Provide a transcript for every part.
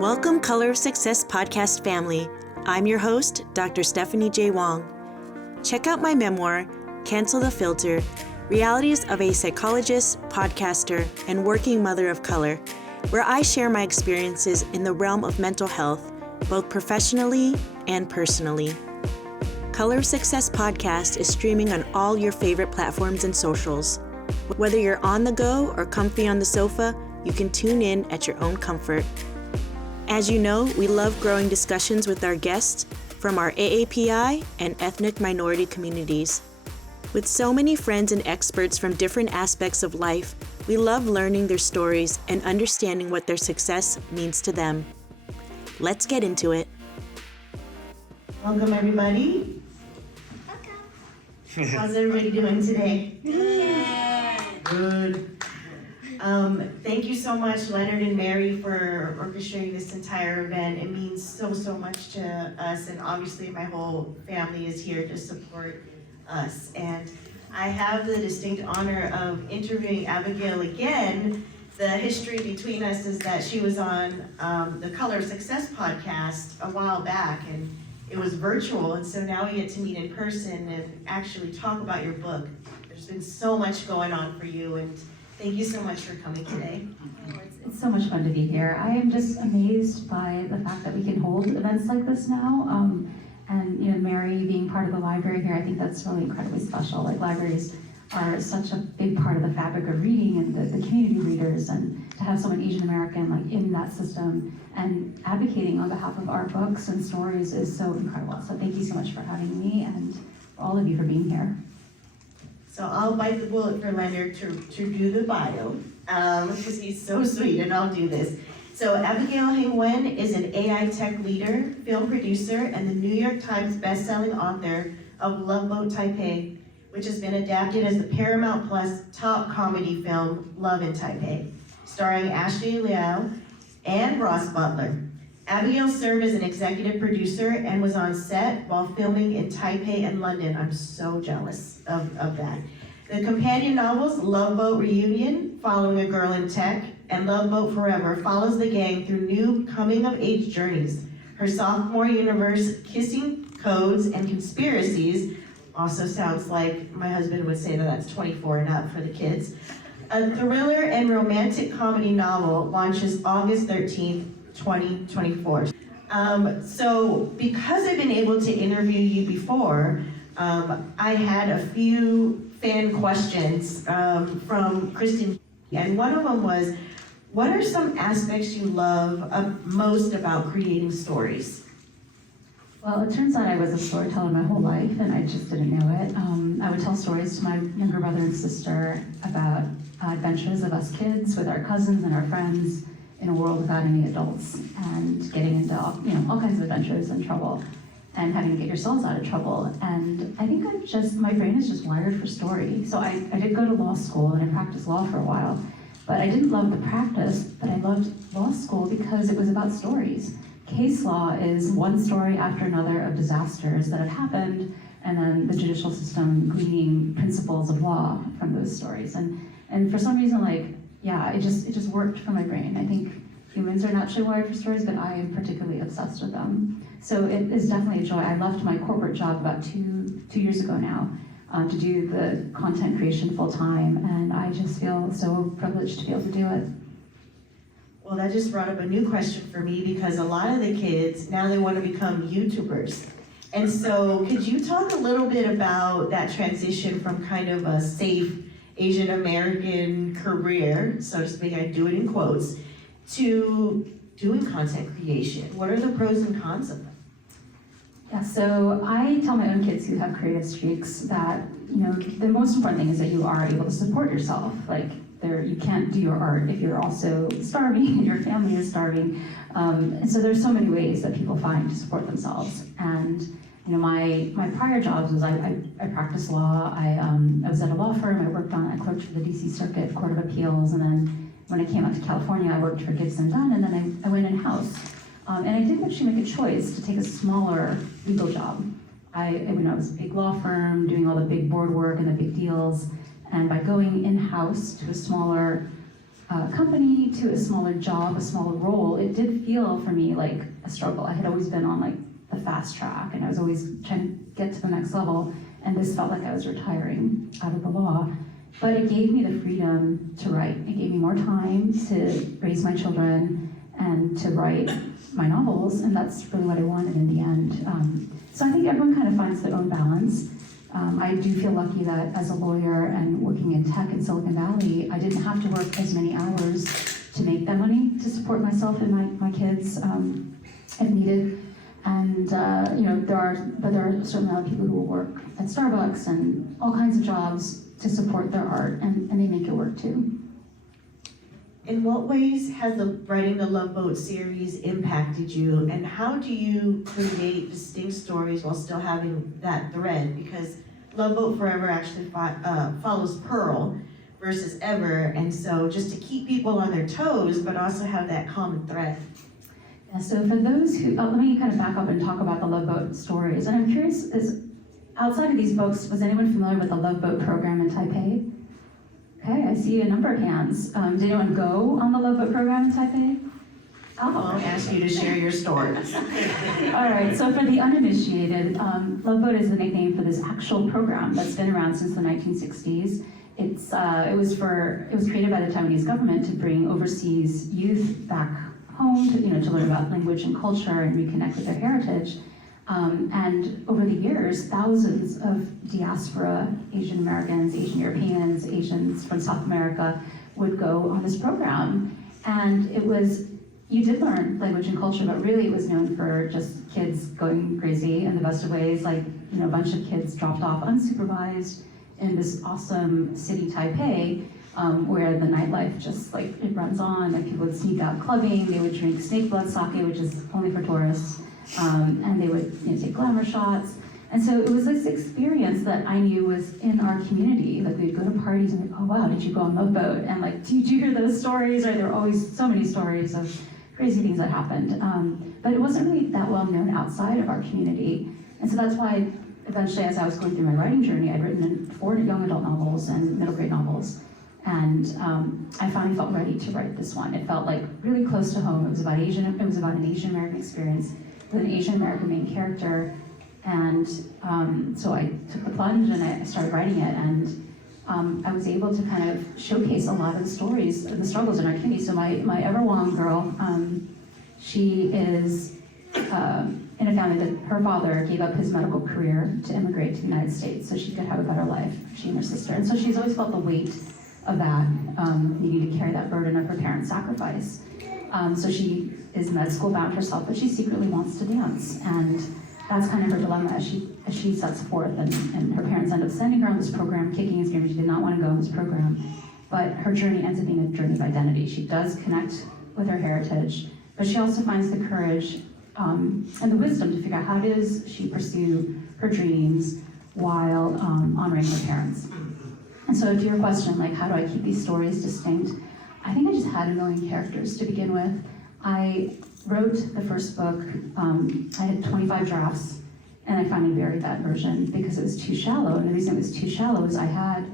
Welcome, Color of Success podcast family. I'm your host, Dr. Stephanie J. Wong. Check out my memoir, Cancel the Filter, Realities of a Psychologist, Podcaster, and Working Mother of Color, where I share my experiences in the realm of mental health, both professionally and personally. Color of Success podcast is streaming on all your favorite platforms and socials. Whether you're on the go or comfy on the sofa, you can tune in at your own comfort. As you know, we love growing discussions with our guests from our AAPI and ethnic minority communities. With so many friends and experts from different aspects of life, we love learning their stories and understanding what their success means to them. Let's get into it. Welcome, everybody. Welcome. How's everybody doing today? Good. Thank you so much, Leonard and Mary, for orchestrating this entire event. It means so much to us, and obviously my whole family is here to support us. And I have the distinct honor of interviewing Abigail again. The history between us is that she was on the Color of Success podcast a while back, and it was virtual, and so now we get to meet in person and actually talk about your book. There's been so much going on for you, and thank you so much for coming today. It's so much fun to be here. I am just amazed by the fact that we can hold events like this now. And Mary being part of the library here, I think that's really incredibly special. Like, libraries are such a big part of the fabric of reading and the community readers, and to have someone Asian American in that system and advocating on behalf of our books and stories is so incredible. So thank you so much for having me, and for all of you for being here. So I'll bite the bullet for Leonard to do the bio, because he's so sweet, and I'll do this. So Abigail Hing Wen is an AI tech leader, film producer, and the New York Times bestselling author of Boat Taipei, which has been adapted as the Paramount Plus top comedy film, Love in Taipei, starring Ashley Liao and Ross Butler. Abigail served as an executive producer and was on set while filming in Taipei and London. I'm so jealous of that. The companion novels, Loveboat Reunion, Following a Girl in Tech, and Loveboat Forever follows the gang through new coming-of-age journeys. Her sophomore universe, Kissing Codes and Conspiracies, also sounds like my husband would say that that's 24 and up for the kids. A thriller and romantic comedy novel launches August 13th, 2024. So because I've been able to interview you before, I had a few fan questions from Kristen, and one of them was, what are some aspects you love most about creating stories? Well, it turns out I was a storyteller my whole life, and I just didn't know it. I would tell stories to my younger brother and sister about adventures of us kids with our cousins and our friends in a world without any adults, and getting into all kinds of adventures and trouble, and having to get yourselves out of trouble. And I think my brain is just wired for story. So I did go to law school, and I practiced law for a while, but I didn't love the practice, but I loved law school because it was about stories. Case law is one story after another of disasters that have happened, and then the judicial system gleaning principles of law from those stories. And for some reason, it just worked for my brain. I think humans are naturally wired for stories, but I am particularly obsessed with them. So it is definitely a joy. I left my corporate job about two years ago now to do the content creation full time, and I just feel so privileged to be able to do it. Well, that just brought up a new question for me, because a lot of the kids, now they want to become YouTubers. And so could you talk a little bit about that transition from kind of a safe Asian American career, so to speak, I do it in quotes, to doing content creation? What are the pros and cons of them? Yeah, so I tell my own kids who have creative streaks that, the most important thing is that you are able to support yourself. You can't do your art if you're also starving and your family is starving. And so there's so many ways that people find to support themselves. And my prior jobs was I practiced law. I was at a law firm. I clerked for the DC Circuit Court of Appeals, and then when I came out to California, I worked for Gibson Dunn, and then I went in-house. And I didn't actually make a choice to take a smaller legal job. I was a big law firm, doing all the big board work and the big deals, and by going in-house to a smaller company to a smaller job, a smaller role, it did feel for me like a struggle. I had always been on like the fast track, and I was always trying to get to the next level, and this felt like I was retiring out of the law. But it gave me the freedom to write. It gave me more time to raise my children and to write my novels, and that's really what I wanted in the end. So I think everyone kind of finds their own balance. I do feel lucky that as a lawyer and working in tech in Silicon Valley, I didn't have to work as many hours to make that money to support myself and my kids if needed. And there are a certain amount of people who will work at Starbucks and all kinds of jobs to support their art, and they make it work too. In what ways has writing the Loveboat series impacted you, and how do you create distinct stories while still having that thread? Because Loveboat Forever actually follows Pearl versus Ever, and so just to keep people on their toes, but also have that common thread. Yeah, so for those who, let me kind of back up and talk about the Loveboat stories. And I'm curious, outside of these books, was anyone familiar with the Loveboat program in Taipei? Okay, I see a number of hands. Did anyone go on the Loveboat program in Taipei? I'll ask you to share your stories. All right, so for the uninitiated, Loveboat is the nickname for this actual program that's been around since the 1960s. It was created by the Taiwanese government to bring overseas youth back home to learn about language and culture and reconnect with their heritage. And over the years, thousands of diaspora, Asian Americans, Asian Europeans, Asians from South America would go on this program. And you did learn language and culture, but really it was known for just kids going crazy in the best of ways. Like, a bunch of kids dropped off unsupervised in this awesome city, Taipei, where the nightlife just it runs on, and people would sneak out clubbing, they would drink snake blood sake, which is only for tourists, and they would take glamour shots. And so it was this experience that I knew was in our community. Like, we'd go to parties and oh wow, did you go on Loveboat? And did you hear those stories? Or there were always so many stories of crazy things that happened. But it wasn't really that well known outside of our community. And so that's why eventually, as I was going through my writing journey, I'd written 4 young adult novels and middle grade novels. And I finally felt ready to write this one. It felt really close to home. It was about an Asian American experience with an Asian American main character. And so I took the plunge and I started writing it, and I was able to kind of showcase a lot of the stories, the struggles in our community. So my Wong girl, she is in a family that her father gave up his medical career to immigrate to the United States so she could have a better life, she and her sister. And so she's always felt the weight of that, needing to carry that burden of her parents' sacrifice. So she is med school bound herself, but she secretly wants to dance. And that's kind of her dilemma as she sets forth, and her parents end up sending her on this program, kicking and screaming. She did not want to go on this program, but her journey ends up being a journey of identity. She does connect with her heritage, but she also finds the courage and the wisdom to figure out how does she pursue her dreams while honoring her parents. And so to your question, how do I keep these stories distinct? I think I just had a million characters to begin with. I wrote the first book, I had 25 drafts, and I finally buried that version because it was too shallow. And the reason it was too shallow is I had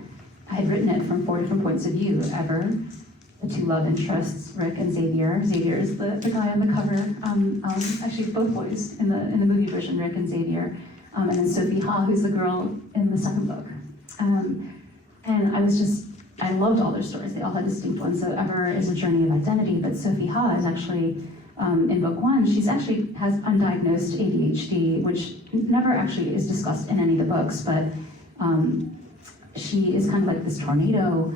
written it from 4 different points of view. Ever, the 2 love interests, Rick and Xavier. Xavier is the guy on the cover. Actually, both boys in the movie version, Rick and Xavier. And then Sophie Ha, who's the girl in the second book. And I loved all their stories. They all had distinct ones. So Ever is a journey of identity, but Sophie Ha is actually, in book 1, she actually has undiagnosed ADHD, which never actually is discussed in any of the books, but she is kind of like this tornado,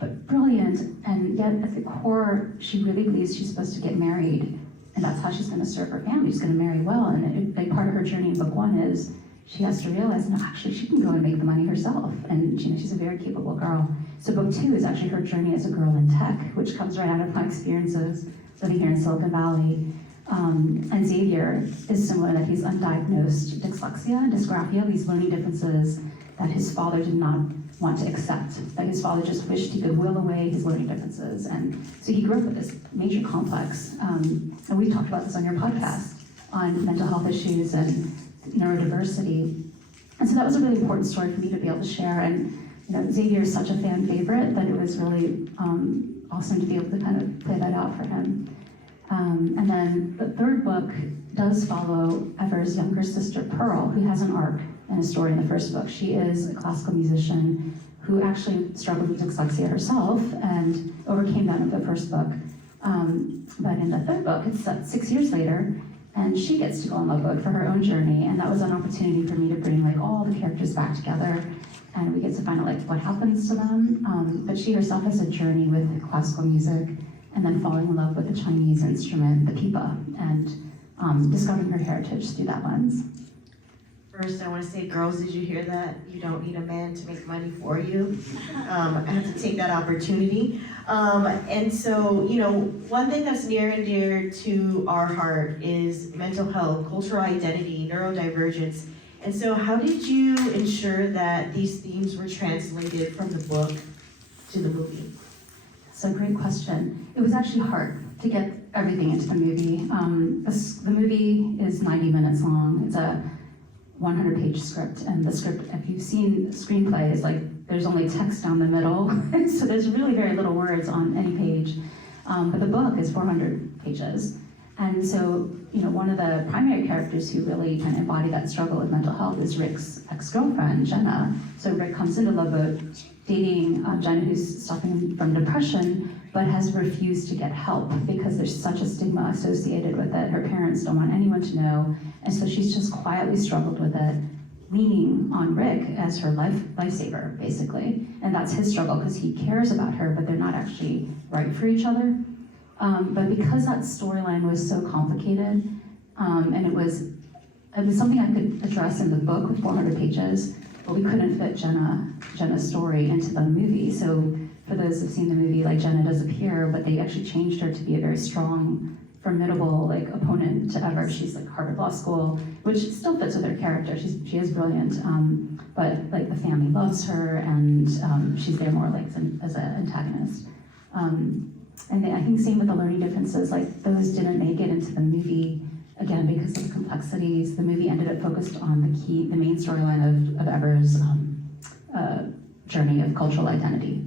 but brilliant, and yet at the core, she really believes she's supposed to get married, and that's how she's going to serve her family. She's going to marry well, and a big part of her journey in book 1 is she has to realize, no, actually, she can go and make the money herself, and she's a very capable girl. So book 2 is actually her journey as a girl in tech, which comes right out of my experiences living here in Silicon Valley. And Xavier is similar, that he's undiagnosed dyslexia and dysgraphia, these learning differences that his father did not want to accept, that his father just wished he could will away his learning differences. And so he grew up with this major complex. And we talked about this on your podcast on mental health issues and neurodiversity. And so that was a really important story for me to be able to share. And Xavier is such a fan favorite that it was really awesome to be able to kind of play that out for him. And then the third book does follow Ever's younger sister, Pearl, who has an arc and a story in the first book. She is a classical musician who actually struggled with dyslexia herself and overcame that in the first book. But in the third book, it's set 6 years later, and she gets to go on Loveboat for her own journey, and that was an opportunity for me to bring like all the characters back together, and we get to find out like what happens to them. But she herself has a journey with classical music, and then falling in love with the Chinese instrument, the pipa, and discovering her heritage through that lens. First, I want to say, girls, did you hear that? You don't need a man to make money for you. I have to take that opportunity. And so, one thing that's near and dear to our heart is mental health, cultural identity, neurodivergence. And so how did you ensure that these themes were translated from the book to the movie? So great question. It was actually hard to get everything into the movie. The movie is 90 minutes long. It's a 100-page script, and the script, if you've seen screenplays, like there's only text down the middle, so there's really very little words on any page. But the book is 400 pages. And so, one of the primary characters who really kind of embody that struggle with mental health is Rick's ex-girlfriend, Jenna. So Rick comes into Loveboat dating Jenna, who's suffering from depression, but has refused to get help because there's such a stigma associated with it. Her parents don't want anyone to know, and so she's just quietly struggled with it, leaning on Rick as her lifesaver, basically. And that's his struggle because he cares about her, but they're not actually right for each other. But because that storyline was so complicated, and it was something I could address in the book with 400 pages, but we couldn't fit Jenna's story into the movie. So for those who've seen the movie, like Jenna does appear, but they actually changed her to be a very strong, formidable opponent to Ever. She's Harvard Law School, which still fits with her character. She is brilliant, but the family loves her, and she's there more as an antagonist. And I think same with the learning differences, those didn't make it into the movie, again, because of the complexities. The movie ended up focused on the main storyline of Ever's journey of cultural identity.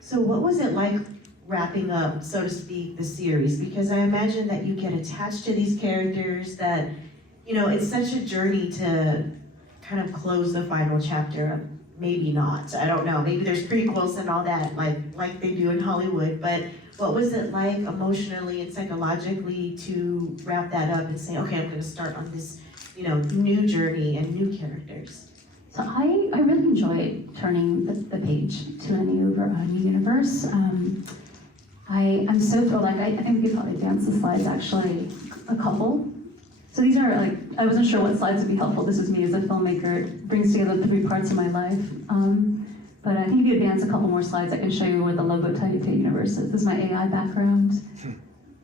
So what was it like wrapping up, so to speak, the series? Because I imagine that you get attached to these characters, that, it's such a journey to kind of close the final chapter. Maybe not, I don't know. Maybe there's prequels and all that, like they do in Hollywood. But what was it like emotionally and psychologically to wrap that up and say, okay, I'm going to start on this, new journey and new characters? So I really enjoyed turning the page to a new universe. I'm so thrilled. I think we could probably advance the slides, actually, a couple. So these are I wasn't sure what slides would be helpful. This is me as a filmmaker. It brings together 3 parts of my life. But I think if you advance a couple more slides, I can show you where the Boat Taipei universe is. This is my AI background.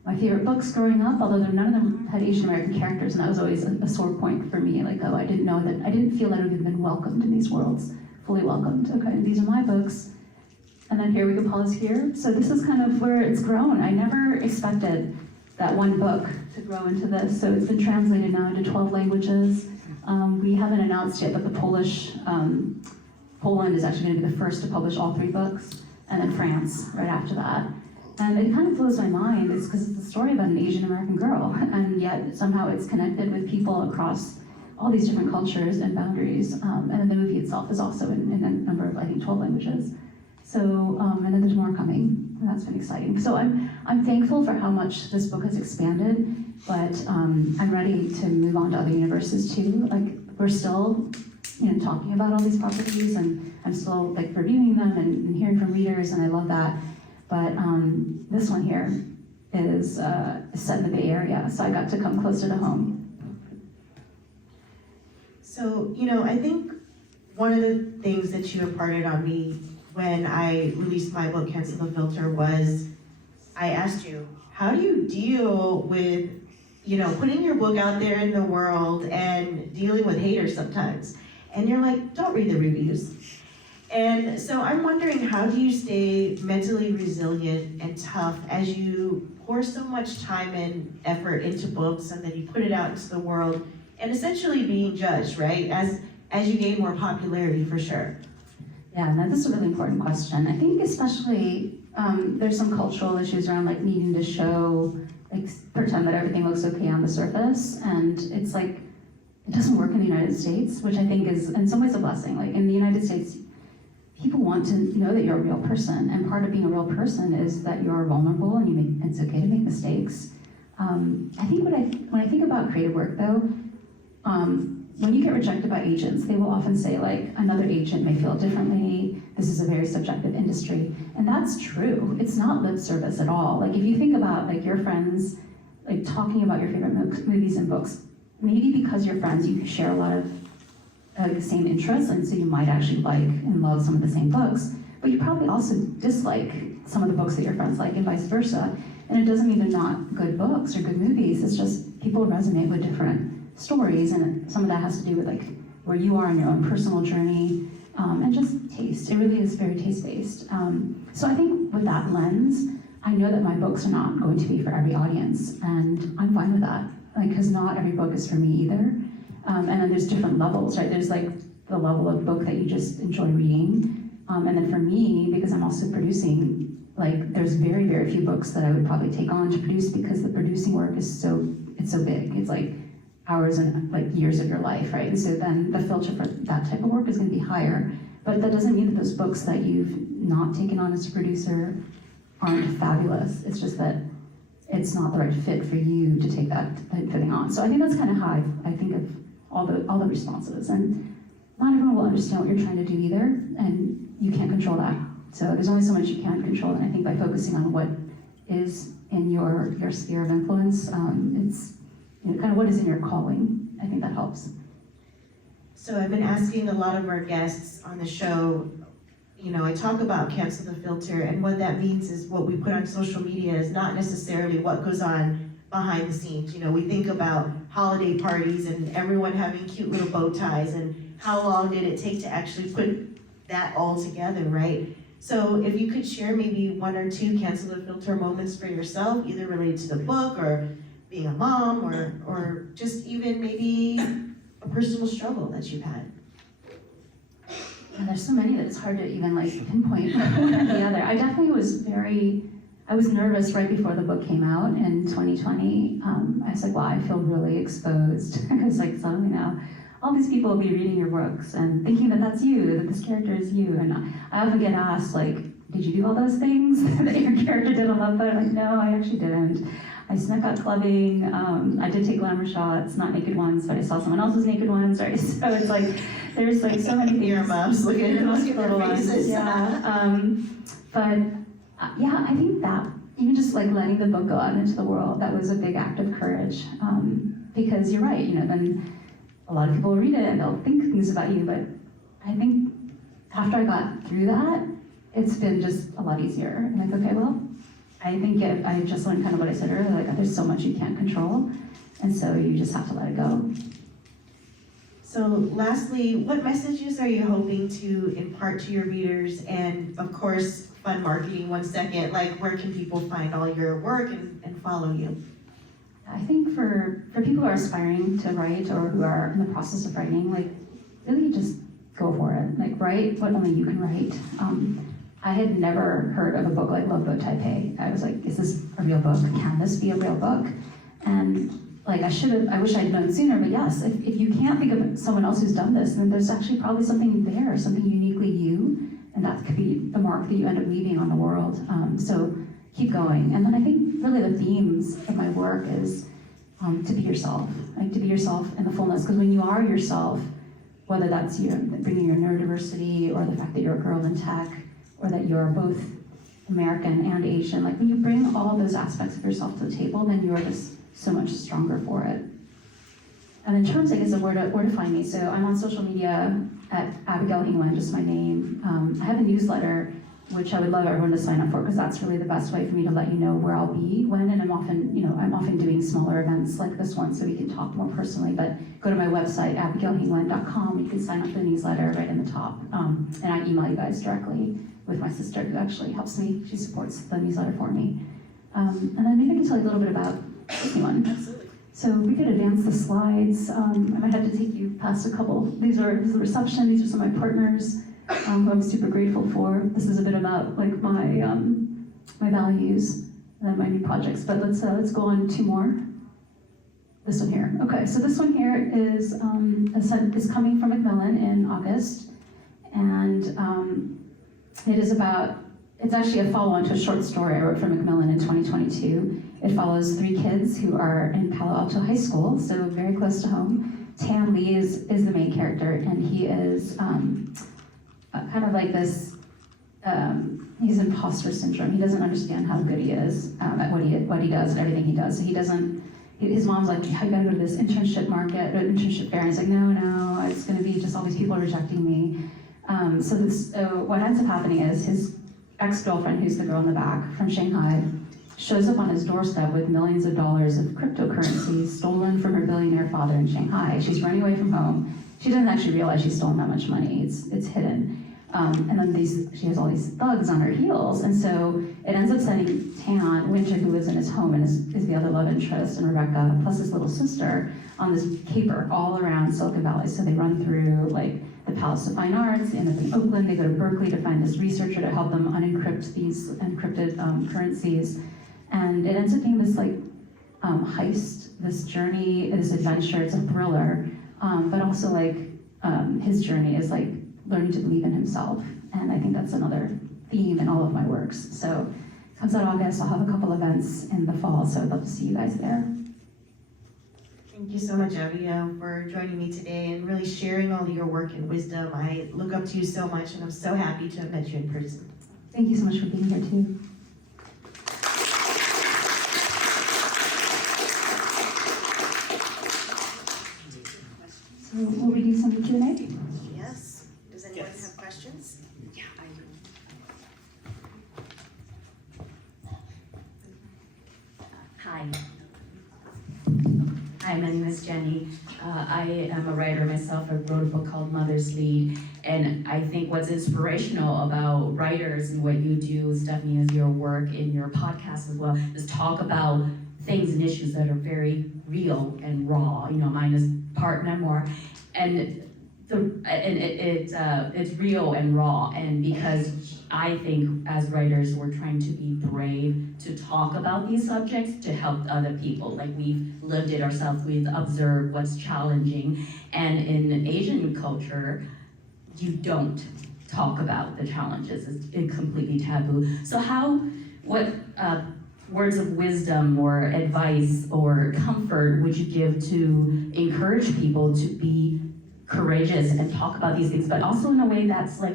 My favorite books growing up, although none of them had Asian American characters, and that was always a sore point for me. I didn't feel that I would have been welcomed in these worlds, fully welcomed. Okay, these are my books. And then here we go, pause here. So this is kind of where it's grown. I never expected that one book to grow into this. So it's been translated now into 12 languages. We haven't announced yet, but Poland is actually going to be the first to publish all 3 books, and then France right after that. And it kind of blows my mind. It's because it's the story about an Asian American girl, and yet somehow it's connected with people across all these different cultures and boundaries. And then the movie itself is also in a number of, 12 languages. So, and then there's more coming, and that's been exciting. So I'm thankful for how much this book has expanded, but I'm ready to move on to other universes too. We're still, talking about all these properties, and I'm still reviewing them and hearing from readers, and I love that. But this one here is set in the Bay Area, so I got to come closer to home. So, I think one of the things that you imparted on me when I released my book, Cancel the Filter, was I asked you, how do you deal with, putting your book out there in the world and dealing with haters sometimes? And you're like, don't read the reviews. And so I'm wondering, how do you stay mentally resilient and tough as you pour so much time and effort into books, and then you put it out into the world, and essentially being judged, right? As you gain more popularity, for sure. Yeah, and that's a really important question. I think especially there's some cultural issues around like needing to show, like pretend that everything looks okay on the surface, and it's like, it doesn't work in the United States, which I think is in some ways a blessing. Like in the United States, people want to know that you're a real person, and part of being a real person is that you're vulnerable and it's okay to make mistakes. I think when I think about creative work though, when you get rejected by agents, they will often say like, another agent may feel differently, this is a very subjective industry, and that's true. It's not lip service at all. Like if you think about like your friends, like talking about your favorite movies and books, maybe because you're friends, you share a lot of the same interests, and so you might actually like and love some of the same books, but you probably also dislike some of the books that your friends like and vice versa. And it doesn't mean they're not good books or good movies, it's just people resonate with different stories, and some of that has to do with like where you are in your own personal journey, and just taste. It really is very taste-based. So I think with that lens, I know that my books are not going to be for every audience, and I'm fine with that, like, because not every book is for me either. And then there's different levels, right? There's like the level of book that you just enjoy reading, and then for me, because I'm also producing, like there's very, very few books that I would probably take on to produce, because the producing work is so big. It's like hours and like years of your life, right? And so then the filter for that type of work is going to be higher. But that doesn't mean that those books that you've not taken on as a producer aren't fabulous. It's just that it's not the right fit for you to take that thing on. So I think that's kind of how I think of all the responses. And not everyone will understand what you're trying to do either, and you can't control that. So there's only so much you can control, and I think by focusing on what is in your sphere of influence, it's kind of what is in your calling. I think that helps. So I've been asking a lot of our guests on the show, I talk about cancel the filter, and what that means is what we put on social media is not necessarily what goes on behind the scenes. We think about holiday parties and everyone having cute little bow ties, and how long did it take to actually put that all together, right? So if you could share maybe one or two cancel the filter moments for yourself, either related to the book or being a mom, or just even maybe a personal struggle that you've had. Yeah, there's so many that it's hard to even like pinpoint one or the other. I definitely I was nervous right before the book came out in 2020. I was like, wow, I feel really exposed. I was like, suddenly now, all these people will be reading your books and thinking that that's you, that this character is you. And I often get asked, like, did you do all those things that your character did on Loveboat? I'm like, no, I actually didn't. I snuck out clubbing, I did take glamour shots, not naked ones, but I saw someone else's naked ones, right? So it's like, there's like so many things. Your mom's looking at little faces. Yeah, but yeah, I think that, even just like letting the book go out into the world, that was a big act of courage. Because you're right, then a lot of people will read it and they'll think things about you, but I think after I got through that, it's been just a lot easier. I'm like, okay, well, I think I just learned kind of what I said earlier, like there's so much you can't control, and so you just have to let it go. So lastly, what messages are you hoping to impart to your readers? And of course, fun marketing, 1 second, like where can people find all your work and follow you? I think for people who are aspiring to write or who are in the process of writing, like really just go for it. Like write what only you can write. I had never heard of a book like Boat Taipei. I was like, is this a real book? Can this be a real book? And like I wish I'd known sooner, but yes, if you can't think of someone else who's done this, then there's actually probably something there, something uniquely you, and that could be the mark that you end up leaving on the world. So keep going. And then I think really the themes of my work is to be yourself, like to be yourself in the fullness, because when you are yourself, whether that's bringing your neurodiversity or the fact that you're a girl in tech, or that you're both American and Asian, like when you bring all those aspects of yourself to the table, then you're just so much stronger for it. And in terms, I guess, of where to find me, so I'm on social media at Abigail Hing Wen, just my name. I have a newsletter, which I would love everyone to sign up for, because that's really the best way for me to let you know where I'll be when, and I'm often doing smaller events like this one, so we can talk more personally. But go to my website, abigailhingwen.com. You can sign up for the newsletter right in the top, and I email you guys directly with my sister, who actually helps me. She supports the newsletter for me. And then maybe I can tell you a little bit about this one. Absolutely. So we could advance the slides. I might have to take you past a couple. These are the reception. These are some of my partners. who I'm super grateful for. This is a bit about like my values and my new projects. But let's go on 2 more. This one here. Okay, so this one here is coming from Macmillan in August, and it's actually a follow-on to a short story I wrote for Macmillan in 2022. It follows 3 kids who are in Palo Alto High School, so very close to home. Tam Lee is the main character, and he is kind of like this, he's imposter syndrome. He doesn't understand how good he is at what he does and everything he does. So his mom's like, you gotta go to this internship fair, and he's like, no, it's gonna be just all these people rejecting me. So what ends up happening is his ex-girlfriend, who's the girl in the back from Shanghai, shows up on his doorstep with millions of dollars of cryptocurrency stolen from her billionaire father in Shanghai. She's running away from home. She doesn't actually realize she's stolen that much money. It's hidden. And then she has all these thugs on her heels, and so it ends up sending Winter, who lives in his home and is the other love interest, and Rebecca, plus his little sister, on this caper all around Silicon Valley. So they run through like the Palace of Fine Arts, they end up in Oakland, they go to Berkeley to find this researcher to help them unencrypt these encrypted currencies. And it ends up being this like heist, this journey, this adventure. It's a thriller, but also like his journey is like learning to believe in himself. And I think that's another theme in all of my works. So it comes out August. I'll have a couple events in the fall, so I'd love to see you guys there. Thank you so much, Abigail, for joining me today and really sharing all of your work and wisdom. I look up to you so much, and I'm so happy to have met you in person. Thank you so much for being here too. So will we do some Q&A? Yes. Does anyone have questions? Yeah, I do. Hi. Hi, my name is Jenny. I am a writer myself. I wrote a book called Mother's Lead. And I think what's inspirational about writers and what you do, Stephanie, is your work in your podcast as well, is talk about things and issues that are very real and raw. You know, mine is part memoir. And it's real and raw, and because I think as writers we're trying to be brave to talk about these subjects to help other people. Like we've lived it ourselves, we've observed what's challenging, and in Asian culture you don't talk about the challenges. It's completely taboo. So what words of wisdom or advice or comfort would you give to encourage people to be courageous and talk about these things, but also in a way that's like,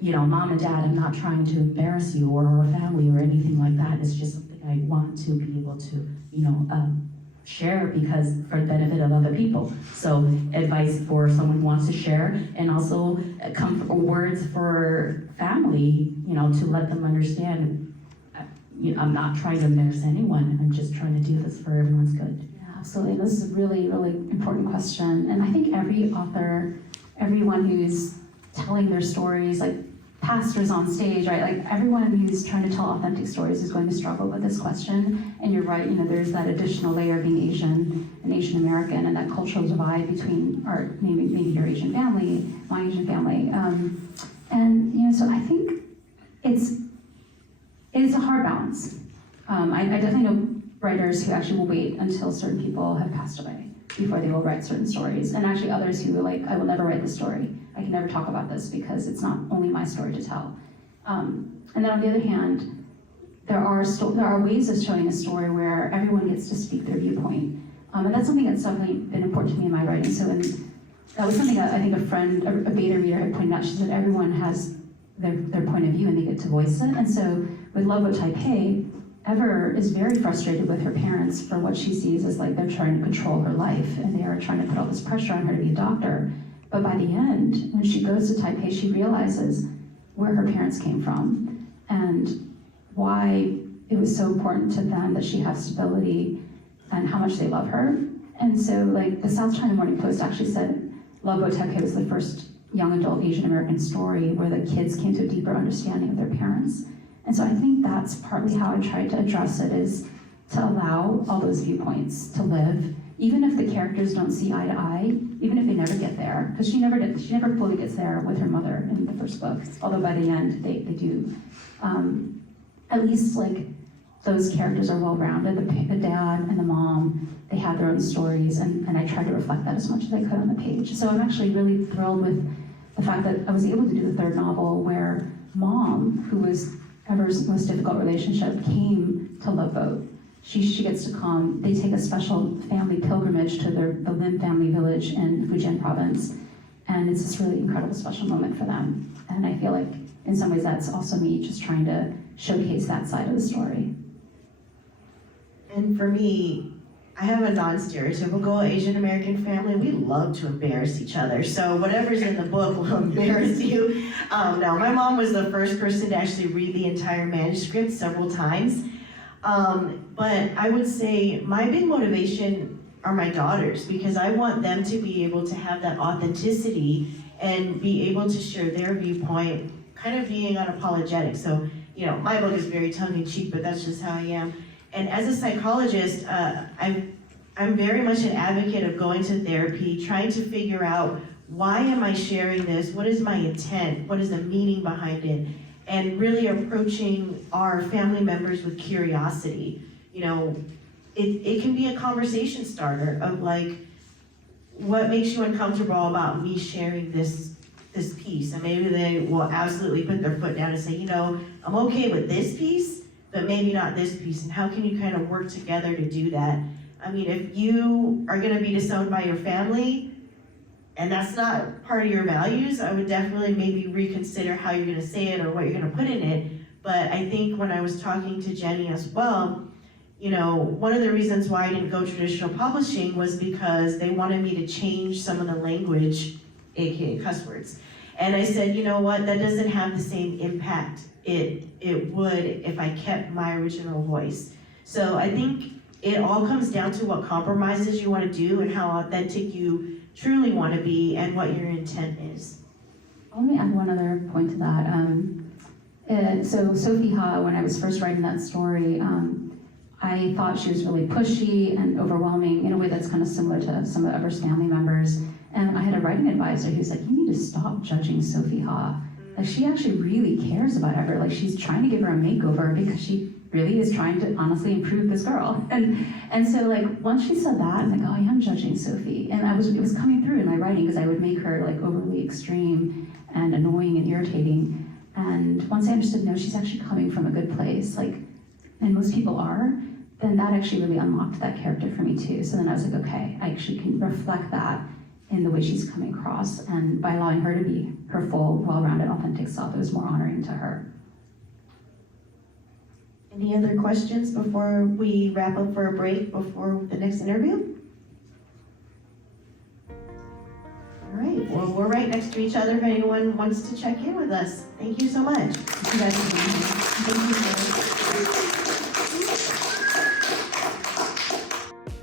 you know, mom and dad, I'm not trying to embarrass you or our family or anything like that. It's just something I want to be able to, you know, share because for the benefit of other people. So advice for someone who wants to share, and also comfort words for family, you know, to let them understand, you know, I'm not trying to embarrass anyone. I'm just trying to do this for everyone's good. Absolutely, this is a really, really important question. And I think every author, everyone who's telling their stories, like pastors on stage, right? Like everyone who's trying to tell authentic stories is going to struggle with this question. And you're right, you know, there's that additional layer of being Asian and Asian American, and that cultural divide between maybe your Asian family, my Asian family. And, you know, so I think it's a hard balance. I definitely know writers who actually will wait until certain people have passed away before they will write certain stories, and actually others who are like, I will never write this story. I can never talk about this because it's not only my story to tell. And then on the other hand, there are ways of showing a story where everyone gets to speak their viewpoint. And that's something that's definitely been important to me in my writing. So that was something that I think a beta reader had pointed out. She said everyone has their point of view and they get to voice it. And so with Boat Taipei, Ever is very frustrated with her parents for what she sees as like they're trying to control her life, and they are trying to put all this pressure on her to be a doctor. But by the end, when she goes to Taipei, she realizes where her parents came from and why it was so important to them that she has stability and how much they love her. And so like the South China Morning Post actually said Boat Taipei was the first young adult Asian American story where the kids came to a deeper understanding of their parents. And so I think that's partly how I tried to address it, is to allow all those viewpoints to live even if the characters don't see eye to eye, even if they never get there, because she never fully gets there with her mother in the first book, although by the end they do. At least like those characters are well-rounded. The dad and the mom, they have their own stories, and I tried to reflect that as much as I could on the page. So I'm actually really thrilled with the fact that I was able to do the third novel where Mom, who was Ever's most difficult relationship, came to Loveboat. She gets to come. They take a special family pilgrimage to the Lim family village in Fujian province, and it's this really incredible special moment for them. And I feel like in some ways that's also me just trying to showcase that side of the story. And for me, I have a non-stereotypical Asian American family. We love to embarrass each other. So whatever's in the book will embarrass you. No, my mom was the first person to actually read the entire manuscript several times. But I would say my big motivation are my daughters, because I want them to be able to have that authenticity and be able to share their viewpoint, kind of being unapologetic. So, my book is very tongue-in-cheek, but that's just how I am. And as a psychologist, I'm very much an advocate of going to therapy, trying to figure out, why am I sharing this? What is my intent? What is the meaning behind it? And really approaching our family members with curiosity. It can be a conversation starter of like, what makes you uncomfortable about me sharing this piece? And maybe they will absolutely put their foot down and say, I'm okay with this piece, but maybe not this piece. And how can you kind of work together to do that? I mean, if you are gonna be disowned by your family, and that's not part of your values, I would definitely maybe reconsider how you're gonna say it or what you're gonna put in it. But I think when I was talking to Jenny as well, one of the reasons why I didn't go traditional publishing was because they wanted me to change some of the language, aka cuss words. And I said, you know what, that doesn't have the same impact it would if I kept my original voice. So I think it all comes down to what compromises you want to do and how authentic you truly want to be and what your intent is. Let me add one other point to that. So Sophie Ha, when I was first writing that story, I thought she was really pushy and overwhelming in a way that's kind of similar to some of Ever's family members. And I had a writing advisor who's like, you need to stop judging Sophie Ha. Like, she actually really cares about Ever. Like, she's trying to give her a makeover because she really is trying to honestly improve this girl. And so like, once she said that, I'm like, oh, I am judging Sophie. And it was coming through in my writing because I would make her like overly extreme and annoying and irritating. And once I understood, no, she's actually coming from a good place, like, and most people are, then that actually really unlocked that character for me too. So then I was like, okay, I actually can reflect that in the way she's coming across. And by allowing her to be her full, well-rounded, authentic self, it was more honoring to her. Any other questions before we wrap up for a break before the next interview? All right, well, we're right next to each other if anyone wants to check in with us. Thank you so much. Thank you guys for being here.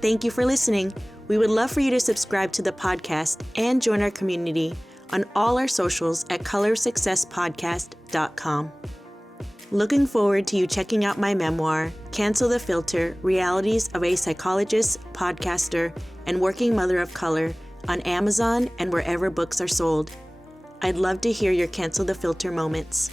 Thank you for listening. We would love for you to subscribe to the podcast and join our community on all our socials at colorsuccesspodcast.com. Looking forward to you checking out my memoir, Cancel the Filter, Realities of a Psychologist, Podcaster, and Working Mother of Color on Amazon and wherever books are sold. I'd love to hear your Cancel the Filter moments.